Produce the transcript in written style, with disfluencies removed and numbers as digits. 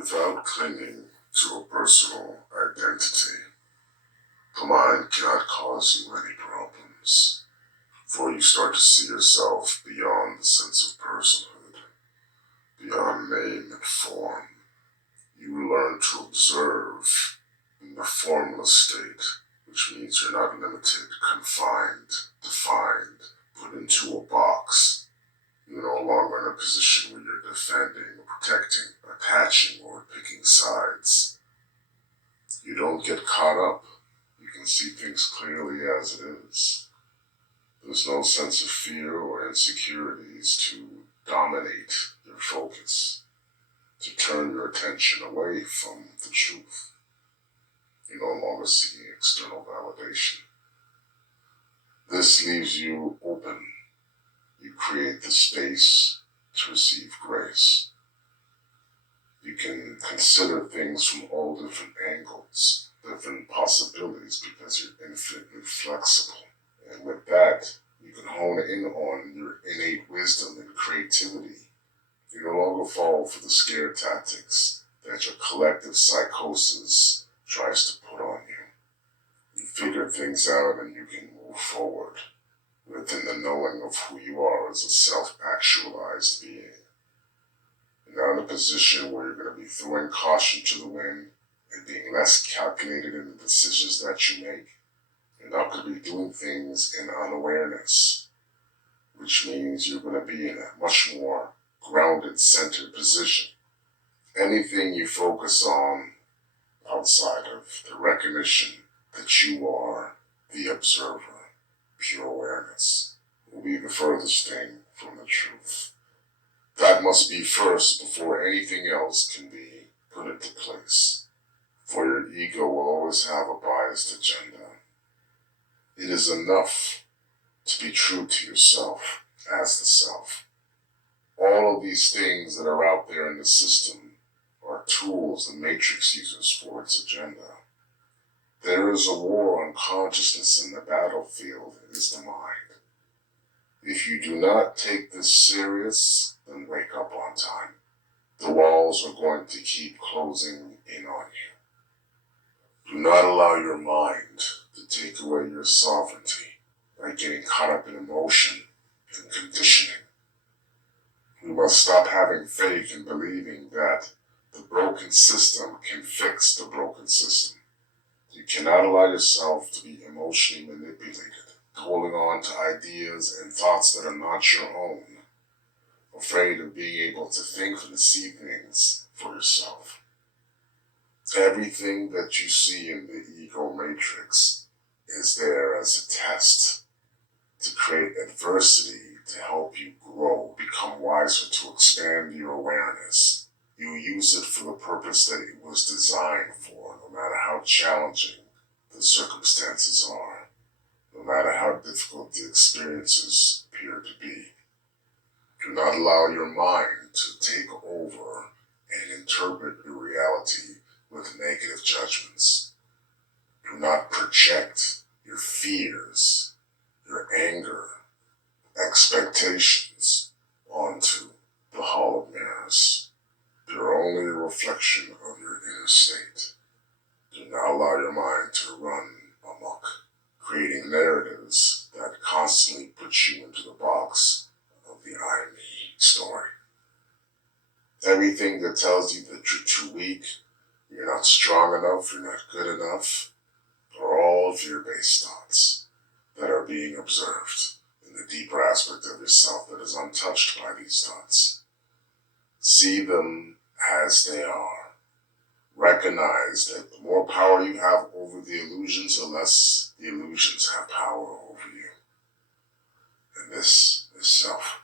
Without clinging to a personal identity, the mind cannot cause you any problems, for you start to see yourself beyond the sense of personhood, beyond name and form. You learn to observe in the formless state, which means you're not limited, confined, defined, put into a box. You're no longer in a position where you're defending, protecting, attaching, or picking sides. You don't get caught up. You can see things clearly as it is. There's no sense of fear or insecurities to dominate your focus, to turn your attention away from the truth. You're no longer seeking external validation. This leaves you open. You create the space to receive grace. You can consider things from all different angles, different possibilities, because you're infinitely flexible. And with that, you can hone in on your innate wisdom and creativity. You no longer fall for the scare tactics that your collective psychosis tries to put on you. You figure things out and you can move forward within the knowing of who you are as a self-actualized being. You're now in a position where you're going to be throwing caution to the wind and being less calculated in the decisions that you make. You're not going to be doing things in unawareness, which means you're going to be in a much more grounded, centered position. Anything you focus on outside of the recognition that you are the observer, pure awareness, will be the furthest thing from the truth. That must be first before anything else can be put into place. For your ego will always have a biased agenda. It is enough to be true to yourself as the self. All of these things that are out there in the system are tools the Matrix uses for its agenda. There is a war on consciousness, and the battlefield is the mind. If you do not take this serious, then wake up on time. The walls are going to keep closing in on you. Do not allow your mind to take away your sovereignty by getting caught up in emotion and conditioning. We must stop having faith in believing that the broken system can fix the broken system. You cannot allow yourself to be emotionally manipulated, holding on to ideas and thoughts that are not your own, afraid of being able to think and see things for yourself. Everything that you see in the ego matrix is there as a test to create adversity, to help you grow, become wiser, to expand your awareness. You use it for the purpose that it was designed for, no matter how challenging the circumstances are, no matter how difficult the experiences appear to be. Do not allow your mind to take over and interpret your reality with negative judgments. Do not project your fears, your anger, expectations onto the hall of mirrors. They're only a reflection of your inner state. Do not allow your mind to run amok, creating narratives that constantly put you into the box of the I, me story. Everything that tells you that you're too weak, you're not strong enough, you're not good enough, are all fear-based thoughts that are being observed in the deeper aspect of yourself that is untouched by these thoughts. See them as they are. Recognize that the more power you have over the illusions, the less the illusions have power over you. And this is self.